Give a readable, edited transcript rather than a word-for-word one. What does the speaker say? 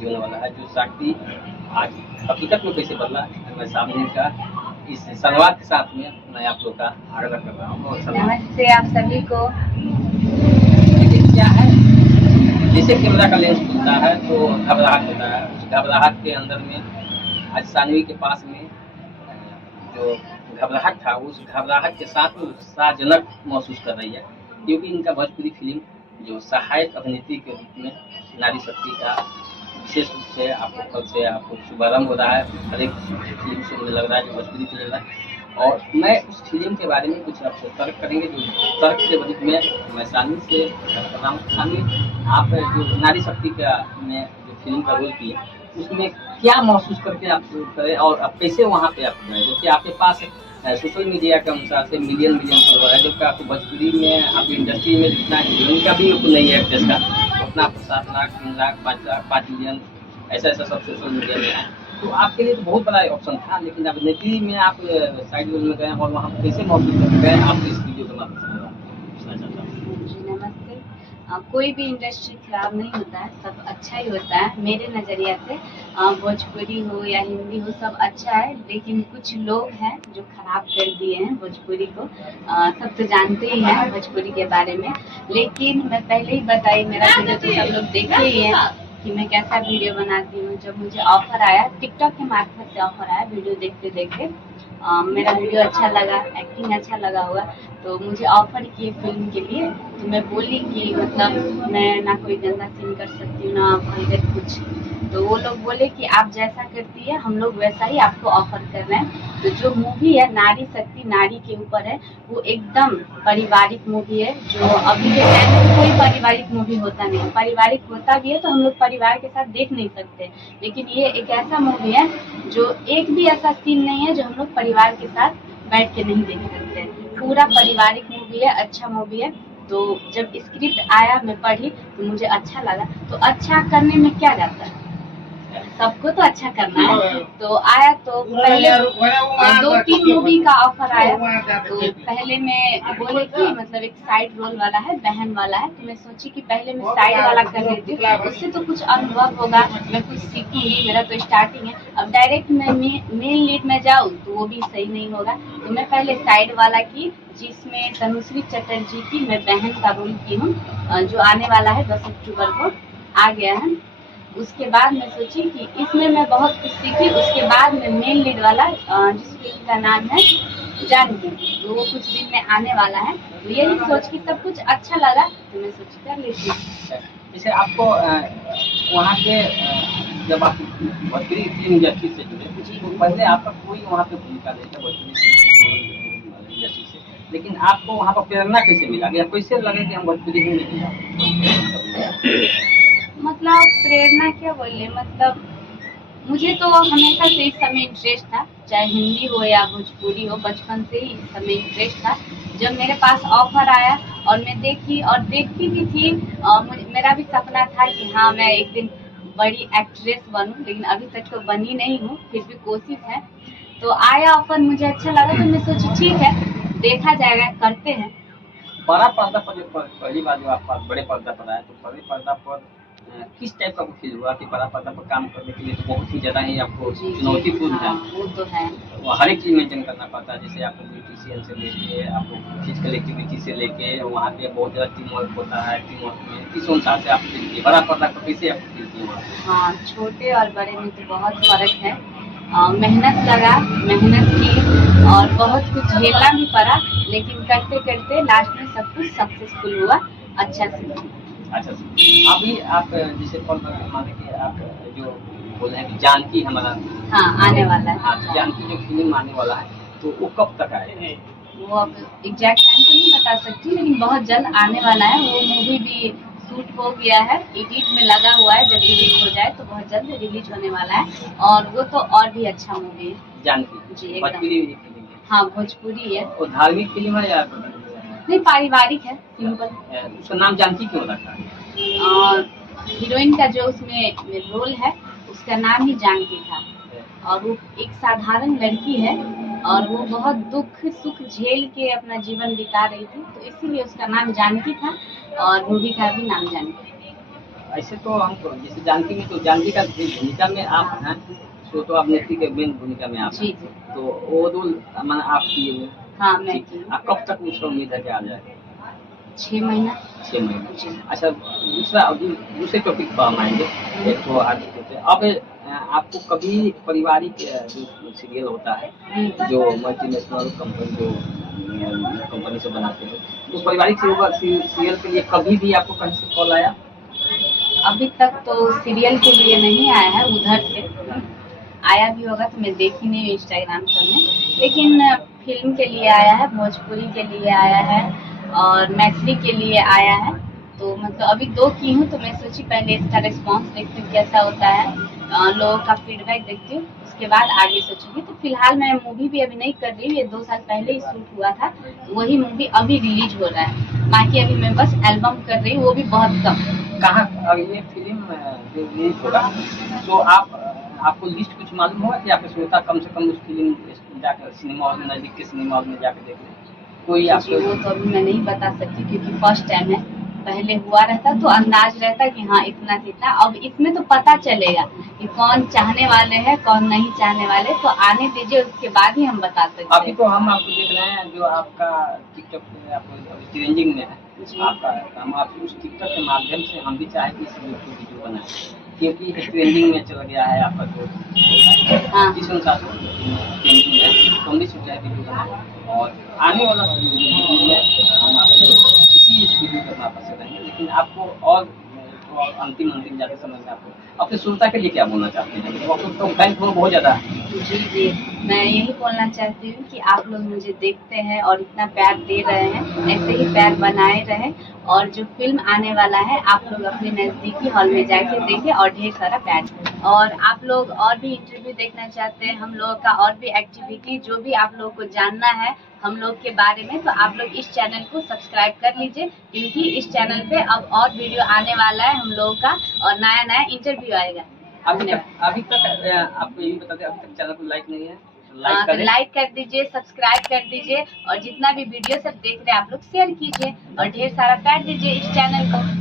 Movie होने वाला है, जो साक्षी आज हकीकत में कैसे बदला, मैं सामने का इस संवाद के साथ में मैं आप लोग का आग्रह कर रहा हूँ। नमस्ते आप सभी को। क्या है, जैसे कैमरा का लेंस खुलता है तो घबराहट होता है, उस घबराहट के अंदर में आज सानवी के पास में जो घबराहट था, उस घबराहट के साथ में उत्साहजनक महसूस कर रही है, क्योंकि इनका भोजपुरी फिल्म जो सहायक अभिनेत्री के रूप में नारी शक्ति का विशेष रूप से आपको कल से आपको शुभारंभ हो रहा है। हर एक फिल्म से मुझे लग रहा है जो भोजपुरी फिल्म है, और मैं उस फिल्म के बारे में कुछ आपसे तर्क करेंगे, जो तर्क के रूप में मैं सानवी से कर रहा हूँ। सानवी, आप जो नारी शक्ति का में जो फिल्म का रोल किए, उसमें क्या महसूस करके आप करें और आप कैसे वहाँ पे आप गए, जबकि आपके पास सोशल मीडिया के अनुसार से मिलियन फॉलोअर है, जबकि आपको भोजपुरी में आपकी इंडस्ट्री में जितना हीरोइन का भी नहीं है एक्ट्रेस का, उतना 7 लाख 3 लाख 5 लाख 5 मिलियन ऐसा सब सोशल मीडिया में है। तो आपके लिए तो बहुत बड़ा ऑप्शन था, लेकिन अभिनेत्री में आप साइड रोल में गए और वहाँ कैसे महसूस करके गए, आप इस वीडियो के माध्यम से पूछना चाहता हूँ। जी नमस्ते। कोई भी इंडस्ट्री खराब नहीं होता है, सब अच्छा ही होता है मेरे नज़रिया से। भोजपुरी हो या हिंदी हो, सब अच्छा है, लेकिन कुछ लोग हैं जो खराब कर दिए हैं भोजपुरी को। सब तो जानते ही हैं भोजपुरी के बारे में, लेकिन मैं पहले ही बताई, मेरा वीडियो तो सब लोग देखे ही हैं कि मैं कैसा वीडियो बनाती हूँ। जब मुझे ऑफर आया, टिकटॉक के मार्फत से ऑफर आया, वीडियो देखते देखते मेरा वीडियो अच्छा लगा, एक्टिंग अच्छा लगा हुआ, तो मुझे ऑफर किए फिल्म के लिए। तो मैं बोली कि मतलब मैं ना कोई गंदा सीन कर सकती हूँ, ना वल्गर कुछ। तो वो लोग बोले कि आप जैसा करती है हम लोग वैसा ही आपको ऑफर कर रहे हैं। तो जो मूवी है नारी शक्ति, नारी के ऊपर है, वो एकदम पारिवारिक मूवी है। जो अभी के टाइम में कोई पारिवारिक मूवी होता नहीं है, पारिवारिक होता भी है तो हम लोग परिवार के साथ देख नहीं सकते, लेकिन ये एक ऐसा मूवी है जो एक भी ऐसा सीन नहीं है जो हम लोग परिवार के साथ बैठ के नहीं देख सकते। पूरा पारिवारिक मूवी है, अच्छा मूवी है। तो जब स्क्रिप्ट आया, मैं पढ़ी तो मुझे अच्छा लगा। तो अच्छा करने में क्या जाता है, सबको तो अच्छा करना है। तो आया तो पहले 2-3 मूवी का ऑफर आया, तो पहले मैं बोले कि मतलब एक साइड रोल वाला है, बहन वाला है, तो मैं सोची कि पहले मैं साइड वाला कर लेती हूँ, उससे तो कुछ अनुभव होगा, मैं कुछ सीखूंगी, मेरा तो स्टार्टिंग है। अब डायरेक्ट मैं मेन लीड में जाऊँ तो वो भी सही नहीं होगा, तो मैं पहले साइड वाला की, जिसमें तनुश्री चटर्जी की मैं बहन का रोल की हूँ, जो आने वाला है 10 अक्टूबर को आ गया है। उसके बाद मैं सोची कि इसमें मैं बहुत कुछ सीखी। उसके बाद मैं मेन लीड वाला, जिस फिल्म का नाम है जानकी, तो वो कुछ दिन में आने वाला है। तो यही सोच के सब कुछ अच्छा लगा, तो मैं सोची कर लेती हूँ। जैसे आपको वहाँ पे जब आप भोजपुरी फिल्म इंडस्ट्री से जुड़े, तो पहले आपका कोई वहाँ पे भूमिका नहीं था भोजपुरी इंडस्ट्री से, लेकिन आपको वहाँ पर प्रेरणा कैसे मिला, या कैसे लगे कि हम भोजपुरी ही में मतलब प्रेरणा क्या बोले, मतलब मुझे तो हमेशा से इस समय इंटरेस्ट था, चाहे हिंदी हो या भोजपुरी हो, बचपन से ही इस समय इंटरेस्ट था। जब मेरे पास ऑफर आया और मैं देखी और देखती भी थी, मेरा भी सपना था कि हाँ मैं एक दिन बड़ी एक्ट्रेस बनूं, लेकिन अभी तक तो बनी नहीं हूँ, फिर भी कोशिश है। तो आया ऑफर, मुझे अच्छा लगा, तो मैं सोची ठीक है, देखा जाएगा, करते हैं। बड़ा पर्दा पर जो पहली बार जो आप बड़े पर्दा पर आए, तो बड़े पर्दा पर किस टाइप का फील हुआ कि बड़ा पर्दा पर काम करने के लिए तो बहुत ही ज़्यादा ही आपको चुनौतीपूर्ण है। वो तो है, वो हर एक चीज़ मेंटेन करना पड़ता है, जैसे आपको ब्यूटिशियन से लेके आपको फिजिकल एक्टिविटी से लेके वहाँ पे बहुत ज़्यादा टीम वर्क होता है। टीम वर्क में किस अनुसार से आप खेलती है, बड़ा पर्दा पर कैसे आप खेलती है? हाँ, छोटे और बड़े में तो बहुत फर्क है। मेहनत लगा, मेहनत की और बहुत कुछ झेलना भी पड़ा, लेकिन करते करते लास्ट में सब कुछ सक्सेसफुल हुआ अच्छा से। अच्छा, अभी आप जैसे माने कि आप जो बोल रहे हैं कि जानकी हमारा हाँ आने वाला है। हाँ, जानकी जो फिल्म आने वाला है, तो वो कब तक आएगा? वो अब एग्जैक्ट टाइम तो नहीं बता सकती, लेकिन बहुत जल्द आने वाला है। वो मूवी भी शूट हो गया है, एडिट में लगा हुआ है, जब रिलीज हो जाए तो बहुत जल्द रिलीज होने वाला है। और वो तो और भी अच्छा मूवी है जानकी जी, भोजपुरी एकदम। हाँ भोजपुरी है। वो धार्मिक फिल्म है या नहीं, पारिवारिक है, सिंपल। उसका नाम जानकी क्यों रखा है? हीरोइन का जो उसमें रोल है उसका नाम ही जानकी था, और वो एक साधारण लड़की है और वो बहुत दुख सुख झेल के अपना जीवन बिता रही थी, तो इसीलिए उसका नाम जानकी था और मूवी का भी नाम जानकी। ऐसे तो हम तो जैसे जानकी में तो जानकी का भूमिका में आप हैं, सो तो आप नेत्री के मेन भूमिका में आप जी हैं। जी। तो वो रोल माना आप किए हुए। हाँ मैं ठीक। की आप कब तक उसका उम्मीद है कि आ जाए? 6 महीना। 6 महीने। जी। अच्छा, दूसरा अभी दूसरे टॉपिक पर हम आएँगे। एक तो आज के पे अब आपको कभी पारिवारिक जो सीरियल होता है, जो मल्टीनेशनल कंपनी जो कंपनी से बनाते हैं, तो पारिवारिक सीरियल के लिए कभी भी आपको कहीं से कॉल आया? अभी तक तो सीरियल के लिए नहीं आया है उधर से। आया भी होगा तो मैं देखी नहीं हूँ इंस्टाग्राम सब में, लेकिन फिल्म के लिए आया है, भोजपुरी के लिए आया है और मैथिली के लिए आया है। तो मतलब अभी 2 की हूँ, तो मैं सोची पहले इसका रिस्पॉन्स देखती हूँ कैसा होता है, लोगों का फीडबैक देखती हूँ, उसके बाद आगे सोचूंगी। तो फिलहाल मैं मूवी भी अभी नहीं कर रही हूँ, ये 2 साल पहले ही शूट हुआ था, तो वही मूवी अभी रिलीज हो रहा है। बाकी अभी मैं बस एल्बम कर रही हूँ, वो भी बहुत कम। कहाँ अब ये फिल्म जो रिलीज होगा, तो आपको लिस्ट कुछ मालूम होगा कि आपके श्रोता कम से कम उस फिल्म जाकर सिनेमा हॉल में, नजदीक के सिनेमा हॉल में जाकर देख लें? कोई जी, आपको वो तो अभी मैं नहीं बता सकती क्योंकि फर्स्ट टाइम है। पहले हुआ रहता तो अंदाज रहता कि हाँ इतना से इतना। अब इसमें तो पता चलेगा कि कौन चाहने वाले हैं, कौन नहीं चाहने वाले, तो आने दीजिए उसके बाद ही हम बता सकते अभी हैं। तो हम आपको देख रहे हैं जो आपका टिकटॉक पे आपको ट्रेंडिंग में है जी। आपका, हम आप उस टिकटॉक के माध्यम से हम भी चाहे कि इस वीडियो बनाएं, क्योंकि ट्रेंडिंग में चला गया है आपका जो हाँ। जिस अनुसार से ट्रेंडिंग में तो हम भी सोचा है वीडियो बनाएं, और आने वाला वीडियो में हम आपको इसी वीडियो के माध्यम से रहेंगे। लेकिन आपको और अंतिम जाते समय में आपको अपने श्रोता के लिए क्या बोलना चाहते हैं? तो फैन फॉलोइंग बहुत ज़्यादा है। जी जी, मैं यही बोलना चाहती हूँ कि आप लोग मुझे देखते हैं और इतना प्यार दे रहे हैं, ऐसे ही प्यार बनाए रहें। और जो फिल्म आने वाला है आप लोग अपने नज़दीकी हॉल में जाके देखें और ढेर सारा प्यार दें। और आप लोग और भी इंटरव्यू देखना चाहते हैं, हम लोगों का और भी एक्टिविटी जो भी आप लोगों को जानना है हम लोग के बारे में, तो आप लोग इस चैनल को सब्सक्राइब कर लीजिए, क्योंकि इस चैनल पे अब और वीडियो आने वाला है हम लोगों का, और नया नया इंटरव्यू आएगा। अभी तक आपको यही बता दें, अभी तक चैनल को लाइक नहीं है, लाइक तो करें। लाइक कर दीजिए, सब्सक्राइब कर दीजिए, और जितना भी वीडियो सब देख रहे हैं आप लोग शेयर कीजिए और ढेर सारा प्यार दीजिए इस चैनल को।